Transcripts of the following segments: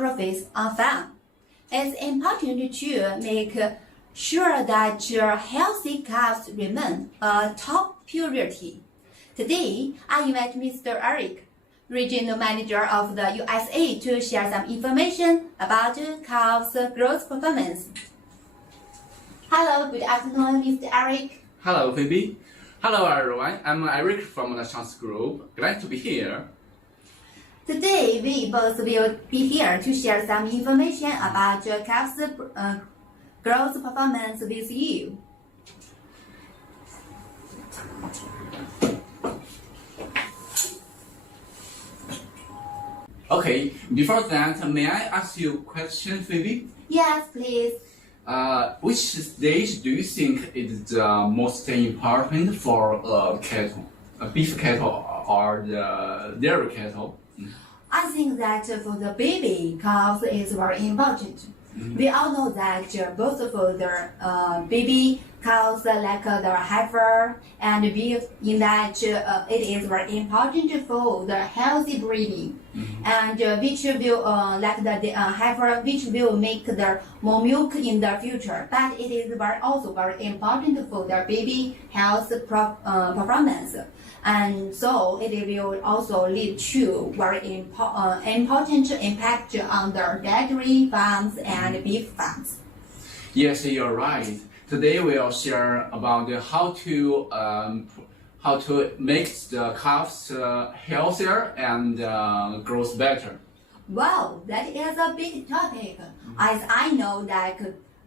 profits on farm. It's important to make sure that your healthy calves remain a top priority. Today, I invite Mr. Eric, Regional Manager of the USA, to share some information about calves' growth performance. Hello, good afternoon, Mr. Eric. Hello, Phoebe. Hello, everyone. I'm Eric from the Chance Group. Glad to be here. Today, we both will be here to share some information about calves' growth performance with you. Okay, before that, may I ask you a question, Phoebe? Yes, please. Which stage do you think is the most important for cattle, beef cattle or the dairy cattle? I think that for the baby calves is very important. We all know that both for the baby cows like the heifer and beef, in that it is very important for the healthy breeding, and which will like the heifer, which will make the more milk in the future. But it is also very important for the baby health performance, and so it will also lead to very important impact on the dairy farms and beef farms. Yes, you're right. Today we'll share about how to make the calves healthier and grows better. Wow, that is a big topic. As I know that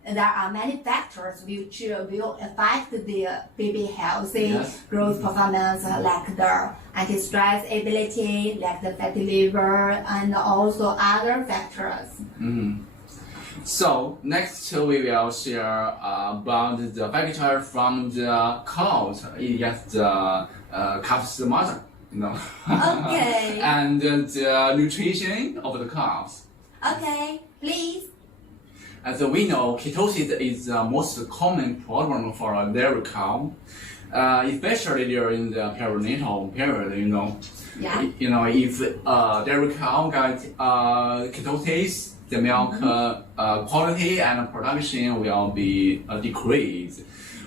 there are many factors which will affect the baby healthy growth performance, like the anti-stress ability, like the fatty liver, and also other factors. So next we will share about the factor from the cows. It is the calf's mother, you know. Okay. And the nutrition of the calves. Okay, please. As we know, ketosis is the most common problem for a dairy cow, especially during the perinatal period. You know. Yeah. You know, if a dairy cow got ketosis, the milk quality and production will be decreased.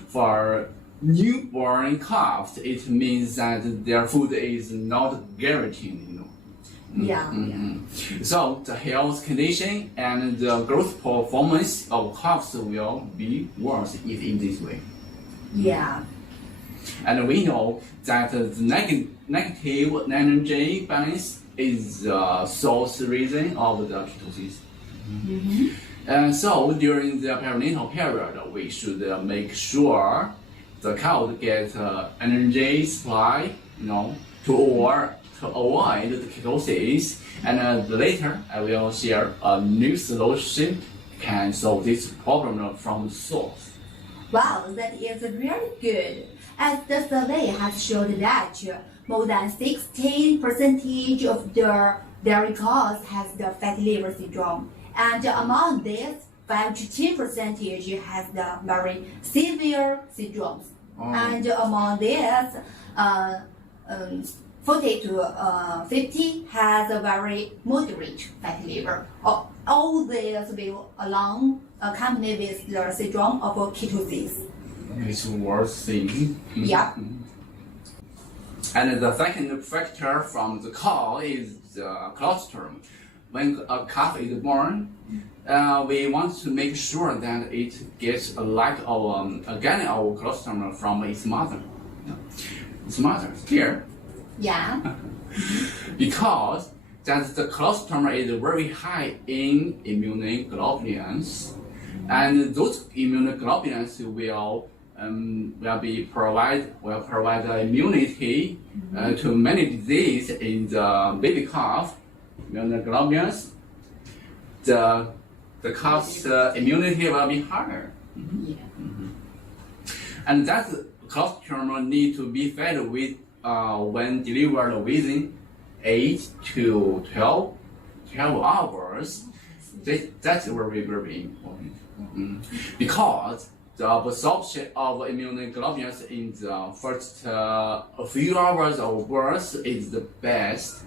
For newborn calves, it means that their food is not guaranteed, you know. Yeah. So the health condition and the growth performance of calves will be worse if in this way. Yeah. And we know that the negative energy balance is the source reason of the ketosis. And so during the perinatal period, we should make sure the cow get energy supply, you know, to avoid the ketosis. And later, I will share a new solution can solve this problem from the source. Wow, that is really good. As the survey has showed that more than 16% of the dairy cows has the fatty liver syndrome. And among this, 5 to 10% has the very severe syndromes. And among this, 40 to 50 has a very moderate fatty liver. All these will along accompany with the syndrome of ketosis. It's worse thing. Yeah. And the second factor from the cow is the colostrum. When a calf is born, we want to make sure that it gets a lot of organic colostrum from its mother. Its mother here. Yeah. Because that the colostrum is very high in immunoglobulins, and those immunoglobulins will provide immunity to many diseases in the baby calf. Immunoglobulins, the calf's immunity will be higher. And that colostrum need to be fed with when delivered within 8 to 12 hours. That's very, very important. Because the absorption of immunoglobulins in the first few hours of birth is the best,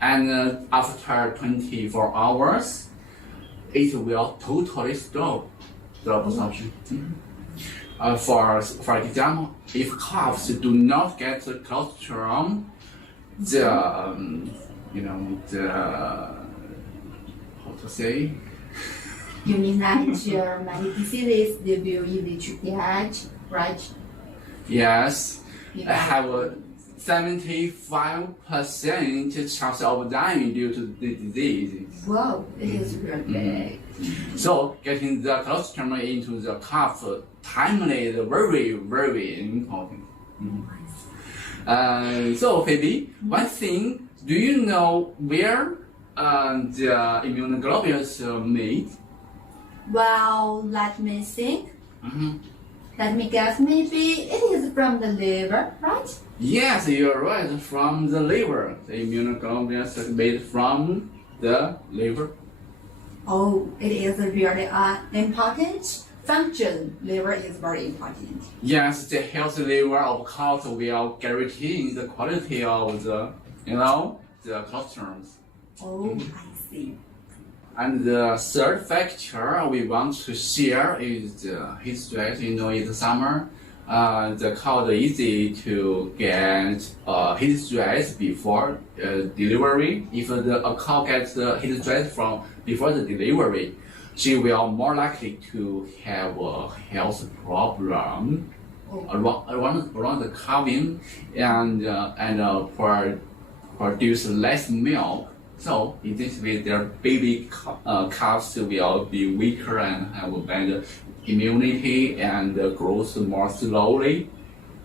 and after 24 hours, it will totally stop the absorption. For example, if calves do not get the colostrum, the how to say? You mean that many diseases they will easy to get, right? Yes, Yeah. I have a 75% chance of dying due to the disease. Wow, it is really big. So getting the colostrum into the calf timely is very, very important. So Phoebe, one thing, do you know where the immunoglobulins are made? Well, let me think. Let me guess, maybe it is from the liver, right? Yes, you're right, from the liver. The immunoglobulins are made from the liver. Oh, it is a really important function. Liver is very important. Yes, the healthy liver of cows will guarantee the quality of the colostrums. Oh, I see. And the third factor we want to share is the heat stress. In the summer, the cow is easy to get heat stress before delivery. If a cow gets the heat stress from before the delivery, she will more likely to have a health problem around the calving and produce less milk. So in this way, their baby calves will be weaker and have a better immunity and grows more slowly.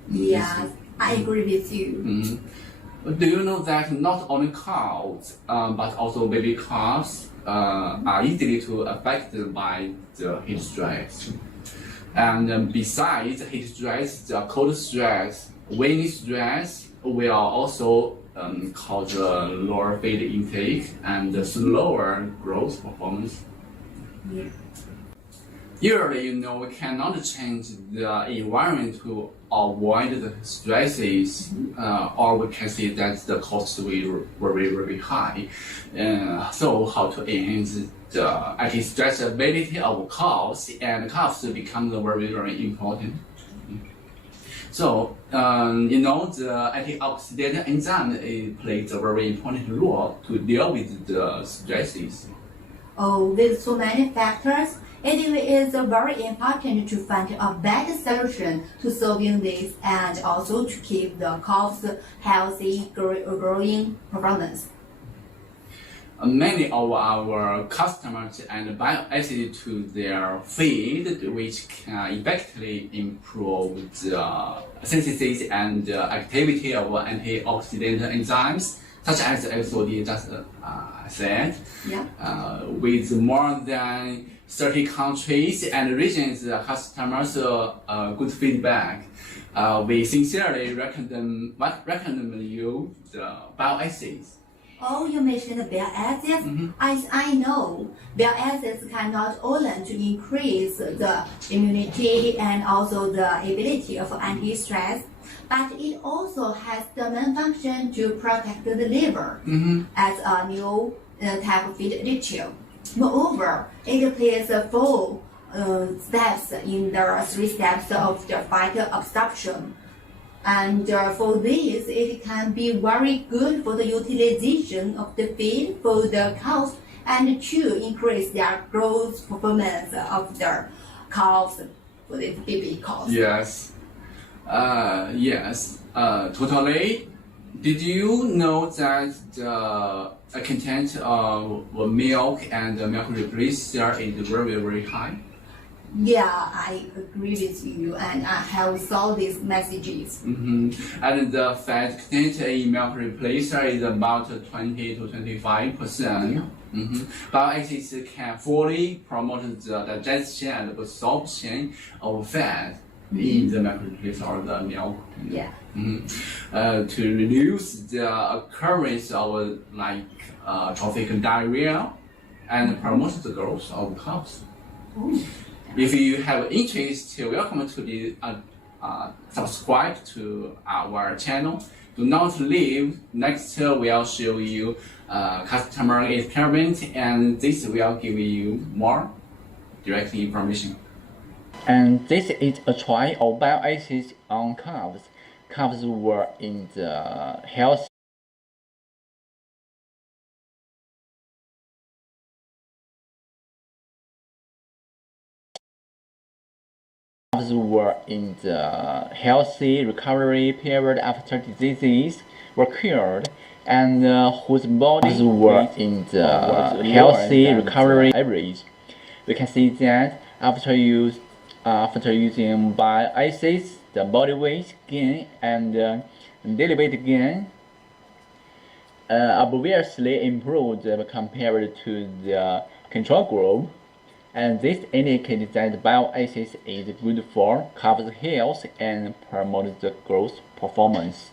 Yes, I agree with you. Do you know that not only cows, but also baby calves are easily affected by the heat stress? And besides heat stress, the cold stress, wind stress will also cause lower feed intake and slower growth performance. Yeah. Usually, we cannot change the environment to avoid the stresses, or we can see that the costs will be very, very high. So, how to enhance the anti-stress ability of cows and calves becomes very, very important. So, the antioxidant enzyme plays a very important role to deal with the stresses. Oh, with so many factors, it is very important to find a better solution to solving this and also to keep the calves healthy, growing performance. Many of our customers add bioacid to their feed, which can effectively improve the synthesis and activity of antioxidant enzymes, such as XOD just said. Yeah. With more than 30 countries and regions, customers good feedback. We sincerely recommend you the bioacids. Oh, you mentioned bile acids. As I know, bile acids can not only to increase the immunity and also the ability of anti-stress, but it also has the main function to protect the liver as a new type of feed additive. Moreover, it plays 4 steps in the 3 steps of the fat absorption. And for this, it can be very good for the utilization of the feed for the cows and to increase their growth performance of their calves, for the baby calves. Yes. Totally. Did you know that the content of milk and milk replacer is very, very high? Yeah, I agree with you, and I have saw these messages. And the fat content in milk replacer is about 20 to 25%. Bioacids can fully promote the digestion and absorption of fat in the milk replacer or the milk. Yeah. To reduce the occurrence of trophic diarrhea and promote the growth of calves. If you have interest, welcome to subscribe to our channel Do not leave. Next, we'll show you customer experiment, and this will give you more direct information. And this is a trial of bile acids on calves. Calves were in the health healthy recovery period after diseases were cured, and whose bodies were in the healthy recovery average. We can see that after using bile acids, the body weight gain and daily weight gain obviously improved compared to the control group, and this indicates that bile acids is good for calves' health and promotes the growth performance.